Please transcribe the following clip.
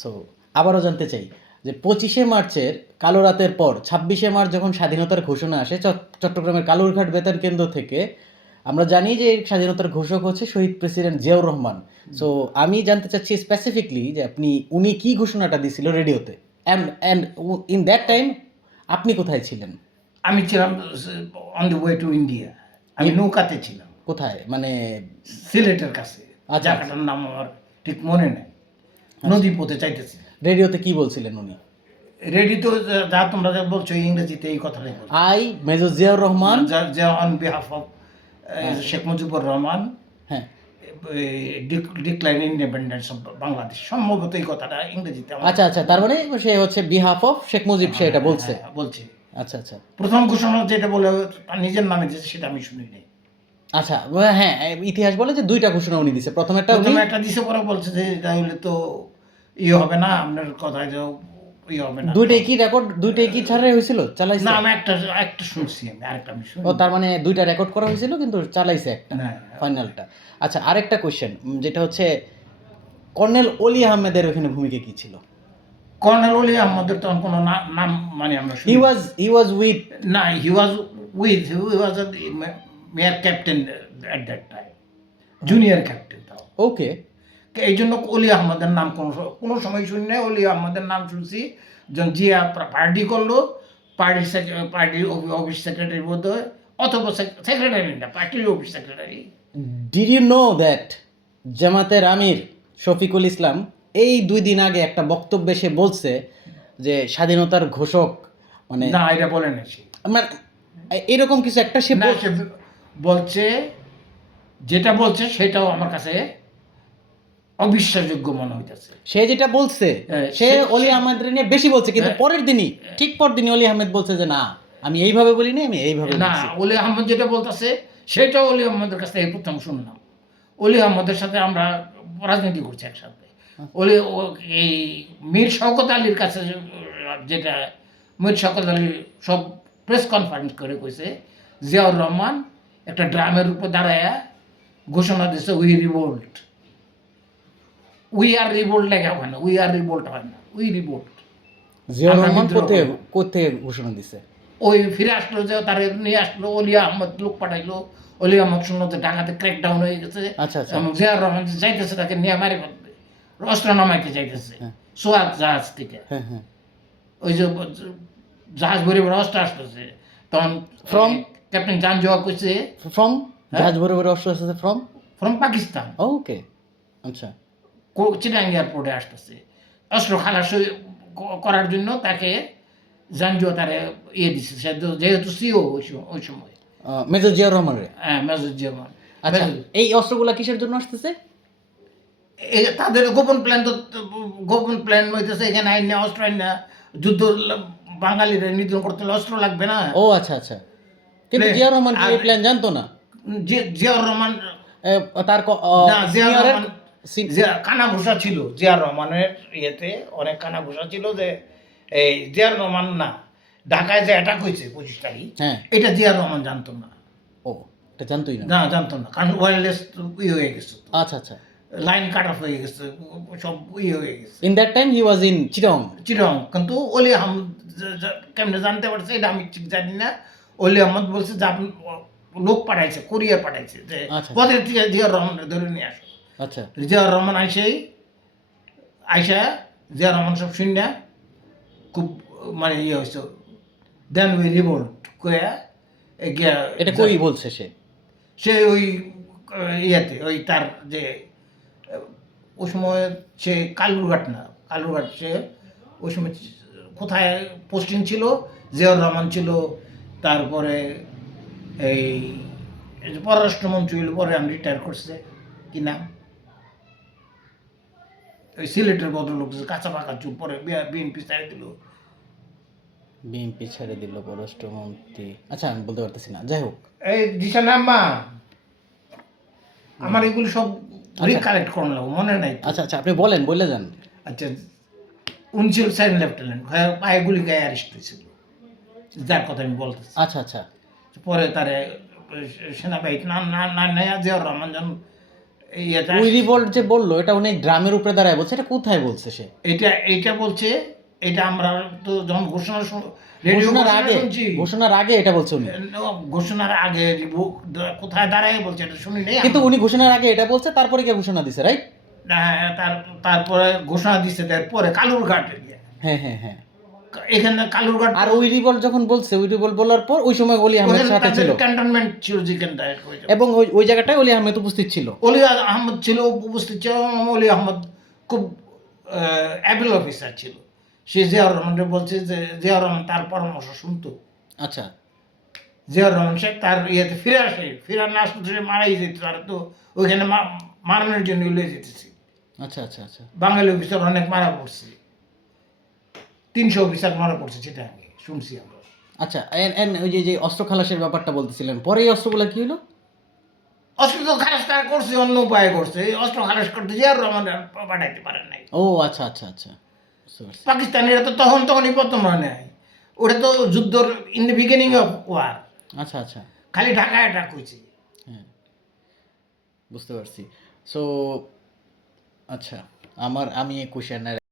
So আবারও জানতে চাই যে 25শে মার্চের কালো রাতের পর 26শে মার্চ যখন স্বাধীনতার ঘোষণা আসে চট্টগ্রামের কালুরঘাট বেতার কেন্দ্র থেকে, আমরা জানি যে স্বাধীনতার ঘোষক হচ্ছে শহীদ প্রেসিডেন্ট জিয়াউর রহমান। সো আমি জানতে চাচ্ছি স্পেসিফিকলি যে উনি কি ঘোষণাটা দিছিল রেডিওতে, অ্যান্ড ইন দ্যাট টাইম আপনি কোথায় ছিলেন? আমি ছিলাম on the way to India. আমি নৌকাতে ছিলাম কোথায় মানে? সিলেটের কাছে, আচ্ছা। জায়গাটার নাম আমার ঠিক মনে নেই। নদী পথে চাইতেছি। রেডিওতে কি বলছিলেন উনি? রেডি তো যা তোমরা যা বলছো ইংরেজিতে এই কথাটাই বলছো। আই মেজর জিয়াউর রহমান, যে on behalf of Sheikh Mujibur Rahman হ্যাঁ ডিক্লাইন ইন্ডিপেন্ডেন্স অফ বাংলাদেশ, সম্ভবত এই কথাটা ইংরেজিতে আচ্ছা আচ্ছা, তার মানে সে হচ্ছে বিহাফ অফ শেখ মুজিব, সে এটা বলছে। বলছে। আচ্ছা আচ্ছা প্রথম ঘোষণা যেটা বলে তার নিজের নামে দিয়েছে সেটা আমি শুনি নাই। আচ্ছা, হ্যাঁ ইতিহাস বলে যে দুইটা ঘোষণা উনি দিছে, প্রথমে প্রথমে একটা দিছে, পরে বলছে যে তাহলে তো ইয়ে হবে না, আপনার কথায় যে ইয়ে হবে না। দুইটাই কি ছাড়াই হয়েছিল, চালাইছে? না, আমি একটা শুনছি, আমি আরেকটা আমি শুনি। ও তার মানে দুইটা রেকর্ড করা হয়েছিল কিন্তু চালাইছে একটা, হ্যাঁ। ফাইনালটা। আচ্ছা, আরেকটা কোশ্চেন যেটা হচ্ছে কর্নেল অলি আহমেদের ওখানে ভূমিকা কি ছিল? কর্নেল অলি আহমদের তখন কোনো নাম মানে আমরা শুনি। হি ওয়াজ উইথ, না, he was major captain at that time, junior captain তাও। ওকে। এই জন্য অলি আহমদের নাম কোনো সময় শুনি নাই। অলি আহমদের নাম শুনছি যখন জিয়া পার্টি করলো, পার্টির অফিস সেক্রেটারি বোধ হয়, অথবা সেক্রেটারি না, পার্টির office secretary. Did you know that জামাতের আমির শফিকুল ইসলাম এই 2 দিন আগে একটা বক্তব্যে সে বলছে যে স্বাধীনতার ঘোষক মানে না, এটা বলে না সে। মানে এরকম কিছু একটা সে না, সে বলছে, যেটা বলছে সেটাও আমার কাছে অবিশ্বাসযোগ্য মনে হইতেছে। সে যেটা বলছে সে অলি আহমেদ নিয়ে বেশি বলছে, কিন্তু পরের দিনই ঠিক পরদিনই অলি আহমেদ বলছে যে না আমি এইভাবে বলিনি, আমি এইভাবে না, বলছি। অলি আহমদ যেটা বলতেছে সেটাও অলি আহমদের কাছ থেকে প্রথম শুনলাম। অলি আহমদের সাথে আমরা রাজনীতি করছি একসাথে। এই মীর শওকত আলীর কাছে যেটা, মীর শওকত আলী সব প্রেস কনফারেন্স করে কইছে জিয়াউর রহমান একটা ড্রামের উপর দাঁড়ায় ঘোষণা দিছে we revolt. We are revolt লেখা হয় না, উই আর রিভোল্ট হয় না, উই রিভোল্ট। জিয়াউর রহমান কোথায় ঘোষণা দিছে? ওই ফিরে আসলো, যে তারে নিয়ে আসলো অলি আহমদ, লোক পাঠাইলো। অলি আহমদ শুনলো যে ঢাকাতে ক্র্যাক ডাউন হয়ে গেছে, আচ্ছা আচ্ছা এবং জিয়াউর রহমান যে চাইতেছে তাকে নিয়ে মারি ফেলবে, অস্ত্র নামাইতে চাইতেছে সোয়াত জাহাজ থেকে। হ্যাঁ হ্যাঁ। ওই যে জাহাজ ভরে ভরে অস্ত্র আসতেছে, তখন From? ক্যাপ্টেন জান জোয়া কইছে ফ্রম জাহাজ ভরে ভরে অস্ত্র আসতেছে ফ্রম ফ্রম পাকিস্তান, ওকে। আচ্ছা চিটাং এয়ারপোর্টে আসতেছে অস্ত্র খালাস করার জন্য। তাকে জান জোয়া তারে ইয়ে দিচ্ছে, সে যেহেতু সিও ওই সময়, মেজর জিয়াউর রহমান রে। হ্যাঁ, মেজর জিয়ামান। আচ্ছা, এই অস্ত্রগুলা কিসের জন্য আসতেছে? তাদের গোপন প্ল্যান হইতেছে, এখানে আইন না, অস্ত্র আইন না, যুদ্ধ বাঙালিরা নিধন করতে হলে অস্ত্র লাগবে না। ও আচ্ছা আচ্ছা, কিন্তু জিয়াউর রহমান কি এই প্ল্যান জানতো না? জিয়াউর রহমান তার না, জিয়াউর রহমান কানা ঘোষা ছিল। জিয়াউর রহমানের ইয়েতে অনেক কানা ঘোষা ছিল যে এই জিয়াউর রহমান না, ঢাকায় যে অ্যাটাক হয়েছে 25 তারিখ, হ্যাঁ, এটা জিয়াউর রহমান জানতো না। ও এটা জানতোই না? না, জানতো না, কারণ ওয়্যারলেস ইয়ে হয়ে গেছে, আচ্ছা আচ্ছা, লাইন কাট অফ হয়ে গেছে, সব ইয়ে হয়ে গেছে। In that time he was in Chittagong. কিন্তু অলি আহমদ কেমনে জানতে পারছে এটা আমি ঠিক জানি না। অলি আহমদ বলছে যে আপনি লোক পাঠাইছে, কোরিয়ার পাঠাইছে, যে পদের থেকে জিয়াউর রহমানের ধরে নিয়ে আসো। আচ্ছা, জিয়াউর রহমান আইসা জিয়াউর রহমান সব শুন না, খুব মানে ইয়ে হয়েছে, দেন উই রিভোল্ট কয়া গিয়া। এটা কই বলছে সে? সে ওই ইয়েতে, ওই তার যে ওই সময় সে কালুরঘাট সে ওই সময় কোথায় পোস্টিং ছিল, জিয়াউর রহমান ছিল, তারপরে এই যে পররাষ্ট্রমন্ত্রী হইল, পরে আমি রিটায়ার করছে, কি নাম, ওই সিলেটের ভদ্রলোক, কাঁচা পাকা চুপ, পরে বিএনপি ছেড়ে দিল। বিএনপি ছেড়ে দিল পররাষ্ট্রমন্ত্রী, আচ্ছা আমি বলতে পারতেছি না, যাই হোক। এই দিশা নাম্বা আমার এগুলো সব রিকালেক্ট করলাম, মনে নাই। আচ্ছা আচ্ছা, আপনি বলে যান। আচ্ছা, উনি ছিল সেকেন্ড লেফটেন্যান্ট, পায়ে গুলি গায়ে অ্যারেস্ট হয়েছিল, যার কথা আমি বলতেছি। আচ্ছা আচ্ছা, পরে তারে সেনাবাহিনী না জিয়াউর রহমান যখন ইয়েটা ওই রিভোল্ট যে বললো এটা উনি ড্রামের উপরে দাঁড়ায় বলছে, এটা কোথায় বলছে সে? এইটা বলছে, এটা আমরা তো যখন রেডিও ঘোষণার ঘোষণা আগে, শুনছি, ঘোষণার আগে এটা বলছে উনি। ঘোষণার আগে কোথায় দাঁড়ায় বলছে এটা শুনি নেই কিন্তু উনি ঘোষণার আগে এটা বলছে, তারপরে কে ঘোষণা দিছে, রাইট? তারপরে ঘোষণা দিচ্ছে, তারপরে কালুরঘাট হ্যাঁ হ্যাঁ হ্যাঁ। এখানে কালুরঘাট আর ওই রিভোল্ট যখন বলছে, ওই রিভোল্ট বলার পর ওই সময় অলি আহমেদ সাথে ছিল, ক্যান্টনমেন্ট ছিল যেখানটায়, এবং ওই জায়গাটায় অলি আহমেদ উপস্থিত ছিল। অলি আহমদ ছিল উপস্থিত ছিল। অলি আহমদ খুব অ্যাবিল অফিসার ছিল। সে জিয়াউর রহমানকে বলছে যে জিয়াউর রহমান তার পরামর্শ শুনতো। আচ্ছা জিয়াউর রহমান সাহেব তার ইয়েতে ফিরে আসে, ফিরে না আসলে সে মারাই যেত, আর তো ওইখানে মারানোর জন্য লিয়ে যেতেছে। আচ্ছা আচ্ছা আচ্ছা। বাঙালি অফিসার অনেক মারা পড়ছে, 300 অফিসার মারা পড়ছে, সেটা আগে শুনছি আমরা। আচ্ছা, ওই যে অস্ত্র খালাসের ব্যাপারটা বলতেছিলেন, পরে এই অস্ত্রগুলো কি হলো? অস্ত্র তো খালাস তারা করছে, অন্য উপায়ে করছে। এই অস্ত্র খালাস করতে জিয়াউর রহমান আর পাঠাইতে পারেন নাই। ও আচ্ছা আচ্ছা আচ্ছা, বুঝতে পারছি। পাকিস্তানিরা তো তখনই পতন হয় নাই। ওটা তো যুদ্ধর in the beginning of war, আচ্ছা আচ্ছা, খালি ঢাকায় অ্যাটাক হয়েছে। হ্যাঁ বুঝতে পারছি। সো আচ্ছা, আমি এই কোশ্চেনের